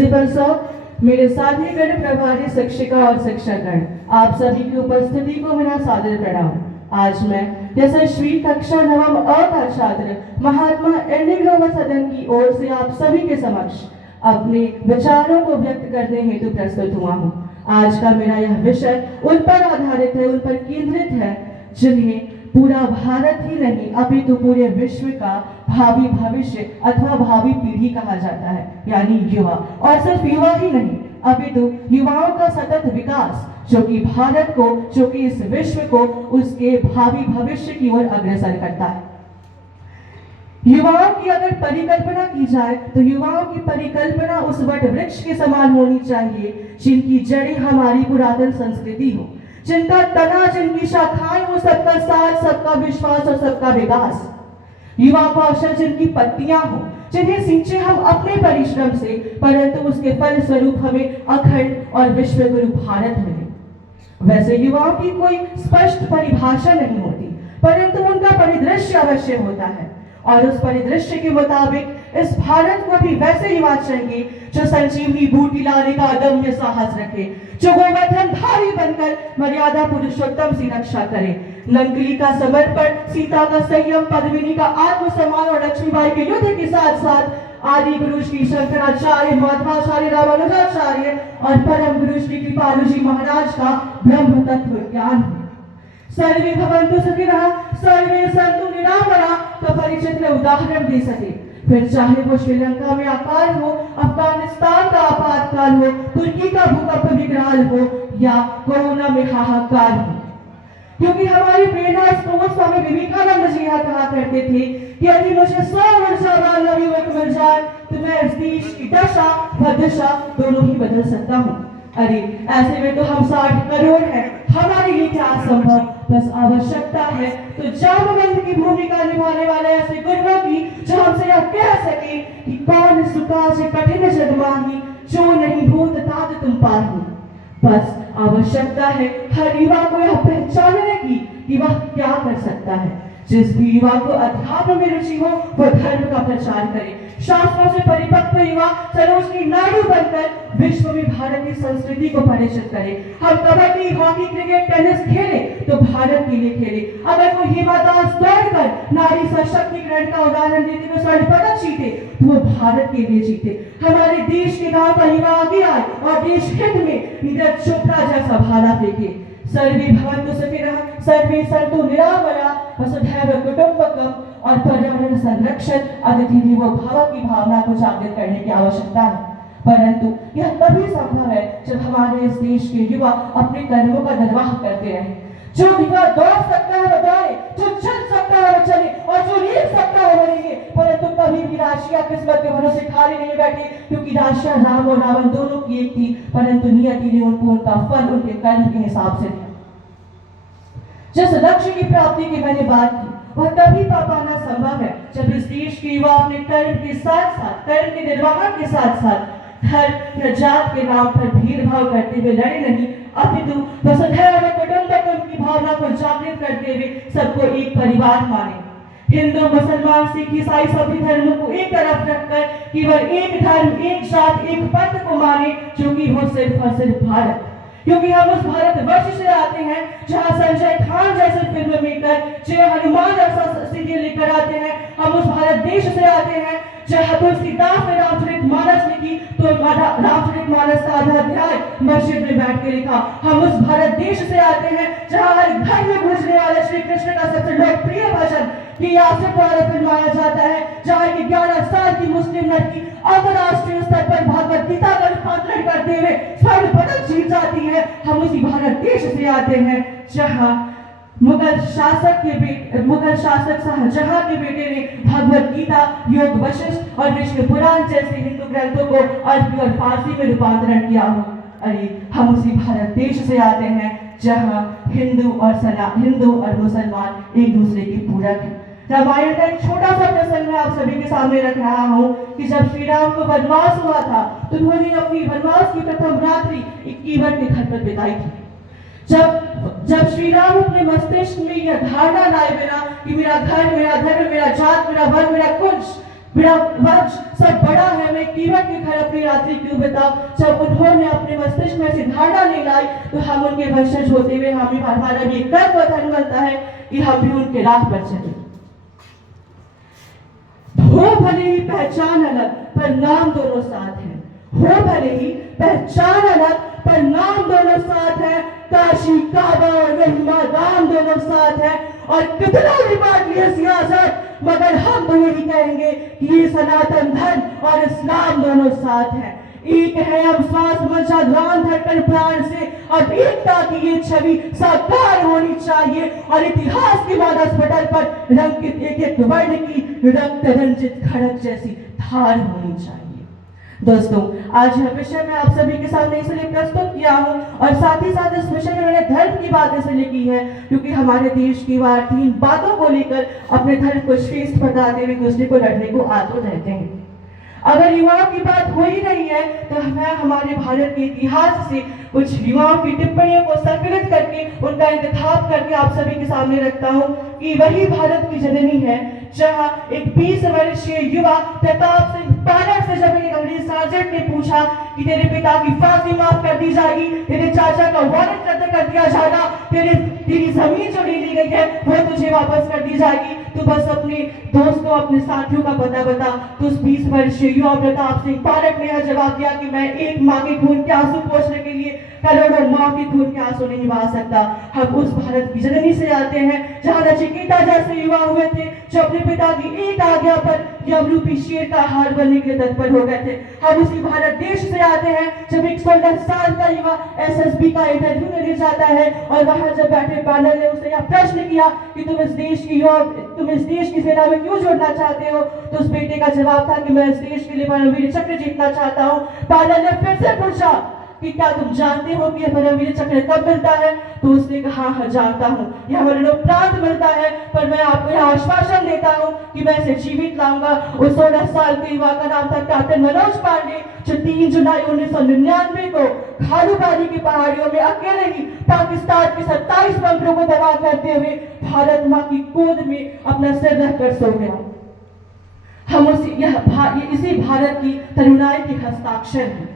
Principal sir, मेरे साथी गण प्रभारी शिक्षिका और शिक्षकगण, आप सभी की उपस्थिति को मेरा सादर प्रणाम। आज मैं यशस्वी कक्षा नवम अ का छात्र महात्मा एंडिग्रोवर सदन की ओर से आप सभी के समक्ष अपने विचारों को व्यक्त करने हेतु प्रस्तुत हुआ हूँ। आज का मेरा यह विषय उन पर आधारित है, उन पर केंद्रित है जिन्हें पूरा भारत ही नहीं अपितु पूरे विश्व का भावी भविष्य अथवा भावी पीढ़ी कहा जाता है, यानी युवा। और सिर्फ युवा ही नहीं अपितु युवाओं का सतत विकास, जो कि भारत को, जो कि इस विश्व को उसके भावी भविष्य की ओर अग्रसर करता है। युवाओं की अगर परिकल्पना की जाए तो युवाओं की परिकल्पना उस वट वृक्ष के समान होनी चाहिए जिनकी जड़ें हमारी पुरातन संस्कृति हो, जिनका तना, जिनकी शाखाएं हो सबका साथ, सबका विश्वास और सबका विकास। युवा कौशल जिनकी पत्तियां हो, जिन्हें सींचे हम अपने परिश्रम से, परंतु उसके फल स्वरूप हमें अखंड और विश्व गुरु भारत मिले। वैसे युवाओं की कोई स्पष्ट परिभाषा नहीं होती, परंतु उनका परिदृश्य अवश्य होता है, और उस परिदृश्य के मुताबिक इस भारत को भी वैसे युवा चाहिए जो संजीवनी बूटी लाने का अदम्य साहस रखे, जो गोवर्धनधारी बनकर मर्यादा पुरुषोत्तम की रक्षा करे, नंगली का समर्पण, सीता का संयम, पद्मिनी का आत्मसम्मान और लक्ष्मीबाई के युद्ध के साथ साथ आदि गुरु श्री शंकराचार्य, माधवाचार्य, रामानुजाचार्य और परम गुरु श्री कृपालु जी महाराज का ब्रह्म तत्व ज्ञान है। सर्वे भवन्तु सुखिनः, सर्वे सन्तु निरामया का परिचित उदाहरण दे सके। फिर चाहे वो श्रीलंका में आकाल हो, अफगानिस्तान का आपातकाल हो, तुर्की का भूकंप विकराल हो या कोरोना में हाहाकार हो। क्योंकि हमारी प्रेरणा स्रोत स्वामी विवेकानंद जी यहाँ कहा करते थे कि यदि मुझे 100 ऊर्जावान नवयुवक मिल जाए तो मैं इस देश की दशा व दिशा दोनों ही बदल सकता हूँ। अरे ऐसे में तो हम 60 करोड़ हैं, हमारे लिए क्या असंभव, बस आवश्यकता है तो जामवंत की भूमिका निभाने वाले ऐसे गुरुओं की जो हमसे यह कह सके कि कौन सुकाज कठिन जगमाही, जो नहीं भूत तात तुम पाही। बस आवश्यकता है हर युवा को यह पहचानने की कि वह क्या कर सकता है। जिस भी युवा को अध्यात्म में रुचि हो वह धर्म का प्रचार करे, शास्त्रों से परिपक्व युवा सरोज की नाडू बनकर विश्व में भारतीय संस्कृति को परिचित करे। हम कबड्डी, हॉकी, क्रिकेट, टेनिस खेले तो भारत के लिए खेले। अगर कोई हिमा दास दौड़कर नारी सशक्तिकरण का उदाहरण देते हुए स्वर्ण पदक जीते तो वो भारत के लिए जीते। हमारे देश के गांव का युवा आगे आए और देश हित में नीरज चोपड़ा जैसा भाला फेंके। सर्वे भवन्तु सुखिनः, सर्वे सन्तु निरामया, वसुधैव कुटुम्बकम् और पर्यावरण संरक्षण, अतिथि देवो भव की भावना को जागृत करने की आवश्यकता है। परंतु यह तभी संभव है जब हमारे इस देश के युवा अपने कर्मों का निर्वाह करते रहे। जो युवा दौड़ सकता है वो दौड़े, जो चल सकता है वो चले और जो रेंग सकता है वो रेंगे, परंतु कभी भी राशि या किस्मत के भरोसे खाली नहीं बैठे, क्योंकि राशियां राम और रावण दोनों की एक थी, परंतु नियति ने उनको उनका फल उनके कर्म के हिसाब से दिया। जिस लक्ष्य की प्राप्ति की मैंने बात की वह तभी पा पाना संभव है जब इस देश के युवा अपने कर्म के साथ साथ, कर्म के निर्वाहन के साथ साथ धर्म या जात के नाम पर भेदभाव करते हुए लड़े नहीं, अपितु वसुधैव कुटुम्बकम् की भावना को जागृत करते हुए सबको एक परिवार माने। हिंदू, मुसलमान, सिख, ईसाई सभी धर्मों को एक तरफ रखकर केवल एक धर्म, एक जात, एक पंथ को माने, जो कि हो सिर्फ और सिर्फ भारत। क्योंकि हम उस भारत वर्ष से आते हैं जहां संजय खान जैसे फिल्म मेकर, जय हनुमान जैसा सीरियल लेकर आते हैं। हम उस भारत देश से आते हैं जहां तुलसीदास ने रामचरितमानस लिखी तो रामचरितमानस का आधा अध्याय मस्जिद में बैठ के लिखा। हम उस भारत देश से आते हैं जहां हर घर में गूंजने वाले श्री कृष्ण का सबसे लोकप्रिय भजन कि यासिर द्वारा फिल्माया जाता है, जहां की 11 साल की मुस्लिम लड़की अंतरराष्ट्रीय स्तर पर भगवत गीता का रूपांतरण करते हुए स्वर्ण पदक जीत जाती है। हम उसी भारत देश से आते हैं जहां मुगल शासक शाहजहां के बेटे ने भगवत गीता, योग वशिष्ठ और विष्णु पुराण जैसे हिंदू ग्रंथों को अरबी और फारसी में रूपांतरण किया हो। अरे हम उसी भारत देश से आते हैं जहां हिंदू और मुसलमान एक दूसरे के पूरक हैं। रामायण का एक छोटा सा प्रसंग मैं आप सभी के सामने रख रहा हूँ कि जब श्री राम को वनवास हुआ था तो उन्होंने अपनी वनवास की प्रथम रात्रि एक कीवट के घर पर बिताई थी। जब श्री राम अपने मस्तिष्क में यह धारणा लाए बिना कि मेरा घर, मेरा धर्म, मेरा जात, मेरा वर्ण, मेरा कुछ वंश सब बड़ा है, मैं कीमत के घर अपनी रात्रि क्यों बिताऊं। जब उन्होंने अपने मस्तिष्क में से धारणा नहीं लाई तो हम उनके वंशज होते हुए हमारा भी कर्म और धर्म बनता है कि हम भी उनके राह पर चले। हो भले ही पहचान अलग पर नाम दोनों साथ है, हो भले ही पहचान अलग पर नाम दोनों साथ है, काशी काबा और महिमा राम दोनों साथ है। और कितना भी बांट लिए सियासत, मगर हम तो यही कहेंगे कि ये सनातन धर्म और इस्लाम दोनों साथ है, एक है। अब श्वास मंशा ध्यान धड़कन प्राण से अब एकता की ये छवि साकार होनी चाहिए और इतिहास के मानस पटल पर रंगित एक एक वर्ण की रक्त रंजित खड़क जैसी धार होनी चाहिए। दोस्तों, आज यह विषय मैं आप सभी के सामने इसलिए प्रस्तुत किया हूँ और साथ ही साथ इस विषय में मैंने धर्म की बात इसलिए की है क्योंकि हमारे देश की वार 3 बातों को लेकर अपने धर्म को श्रेष्ठ बताते हुए दूसरे को लड़ने को आतुर रहते हैं। अगर युवाओं की बात हो ही रही है तो मैं हमारे भारत के इतिहास से कुछ युवाओं की टिप्पणियों को संकलित करके उनका इंतखाब करके आप सभी के सामने रखता हूँ कि वही भारत की जननी है जहाँ एक 20 वर्षीय युवा प्रताप सिंह पारक से जब एक अंग्रेज सार्जेंट ने पूछा कि तेरे पिता की फांसी माफ कर दी जाएगी, तेरे चाचा का वारंट रद्द कर दिया जाएगा, तेरी जमीन जो ले ली गई है वो तुझे वापस कर दी जाएगी, तो बस अपने दोस्तों अपने साथियों का पता बता। तो उस 20 वर्षीय युवा प्रताप सिंह पारक ने यह जवाब दिया कि मैं एक माँ के खून के आंसू पोंछने के लिए करोड़ों माँ के खून के आंसू नहीं बहा सकता। हम उस भारत की जननी से आते हैं जहाँ नचिकेता जैसे युवा हुए थे जो अपने पिता की एक आज्ञा पर यमरूपी शेर का हार बनने के लिए तत्पर हो गए थे। हम उसी भारत देश से आते हैं जब एक 16 साल का युवा एसएसबी का इंटरव्यू देने जाता है और वहां जब बैठे पैनल ने उसे यह प्रश्न किया कि तुम इस देश की सेना में क्यों जुड़ना चाहते हो, तो उस बेटे का जवाब था कि मैं इस देश के लिए परमवीर चक्र जीतना चाहता हूँ। पैनल ने फिर से पूछा कि क्या तुम जानते हो कि यह परमवीर चक्र कब मिलता है, तो उसने कहा हाँ जानता हूँ, यह मरणोपरांत मिलता है, पर मैं आपको यह आश्वासन देता हूँ कि मैं इसे जीवित लाऊंगा। उस 16 साल के युवा का नाम था कैप्टन मनोज पांडे जो 3 जुलाई 1999 को खालूबारी की पहाड़ियों में अकेले ही पाकिस्तान के 27 बंकरों को तबाह करते हुए भारत माँ की गोद में अपना सिर रखकर सो गया। हम इसी भारत की तरुणाई के हस्ताक्षर हैं।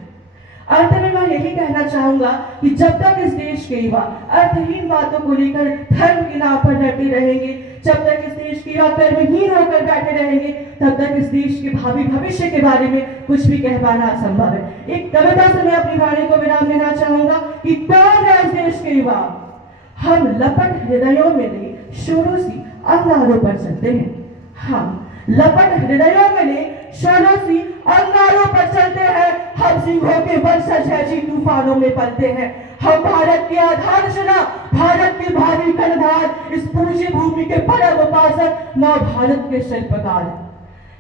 अंत में मैं यही कहना चाहूंगा कि जब तक इस देश के युवा अर्थहीन बातों को लेकर धर्म के नाम पर लड़ते रहेंगे, जब तक इस देश के युवा कर्महीन होकर बैठे रहेंगे, तब तक इस देश के भावी भविष्य के बारे में कुछ भी कह पाना असंभव है। एक कविता से मैं अपनी वाणी को विराम देना चाहूंगा कि कौन है इस देश के युवा, हम लपट हृदयों में ले शोरों सी अंगारों पर चलते हैं, हम लपट हृदयों में ले शोरों सी अंगारों पर चलते हैं, हम सिंहों के वंशज हैं जी तूफानों में पलते हैं, हम भारत की आधारशिला भारत के भावी कर्णधार इस पूज्य भूमि के परम उपासक नव भारत के शिल्पकार,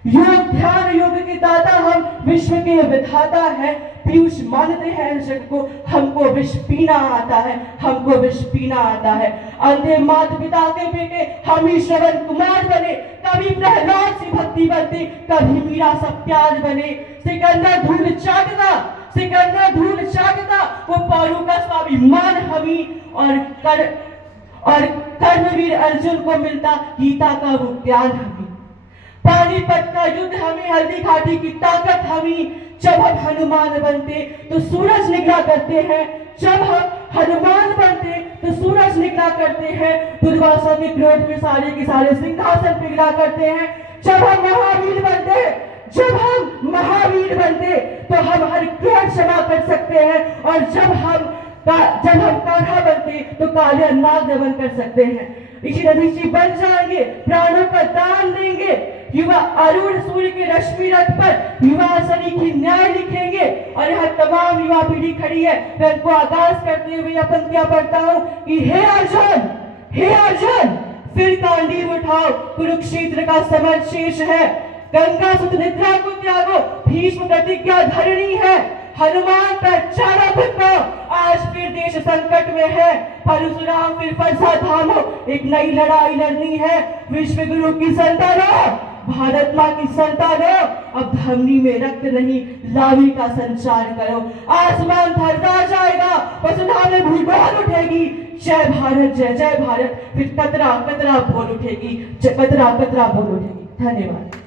योग ध्यान योग के दाता हम विश्व के विधाता है, पीयूष मानते हैं जग को, हमको विष पीना आता है, हमको विष पीना आता है। अंधे माता पिता के बेटे हम ही श्रवण कुमार बने, कभी प्रहलाद सी भक्ति बनते, कभी मीरा सब प्यार बने। सिकंदर धूल चाटता वो पौरू का स्वाभिमान हमी और कर्मवीर अर्जुन को मिलता गीता का वो ज्ञान हमी। पानीपत का युद्ध हमें, हल्दी घाटी की ताकत हमी, जब हम हनुमान बनते तो सूरज निकला करते हैं, जब हम हनुमान बनते तो सूरज निकला करते हैं, दुर्वासा के क्रोध में सारे के सारे सिंहासन पिघला करते हैं, जब हम महावीर बनते तो हम हर क्रोध क्षमा कर सकते हैं, और जब हम कान्हा बनते तो काले नाग दमन कर सकते हैं। इसी ऋषि बन जाएंगे, प्राणों का दान देंगे, युवा अरुण सूर्य के रश्मि रथ पर युवा सनी की न्याय लिखेंगे। और यहाँ तमाम युवा पीढ़ी खड़ी है, मैं उनको आगाज करते हुए यह पंक्तियां पढ़ता हूँ कि हे अर्जुन फिर कांडीव उठाओ, कुरुक्षेत्र का समर शेष है, गंगा सुत निद्रा को त्यागो, भीष्म प्रतिज्ञा धरनी है, हनुमान पर चारा फटकाओ, आज फिर देश संकट में है, परशुराम फिर फरसा थामो, एक नई लड़ाई लड़नी है, विश्व गुरु की संतानों, भारत माँ की संतानों, अब धमनी में रक्त नहीं लावी का संचार करो, आसमान थरथरा जाएगा, वसुधा में भूगोल उठेगी, जय भारत जय जय भारत, फिर कतरा कतरा बोल उठेगी, कतरा कतरा बोल उठेगी। धन्यवाद।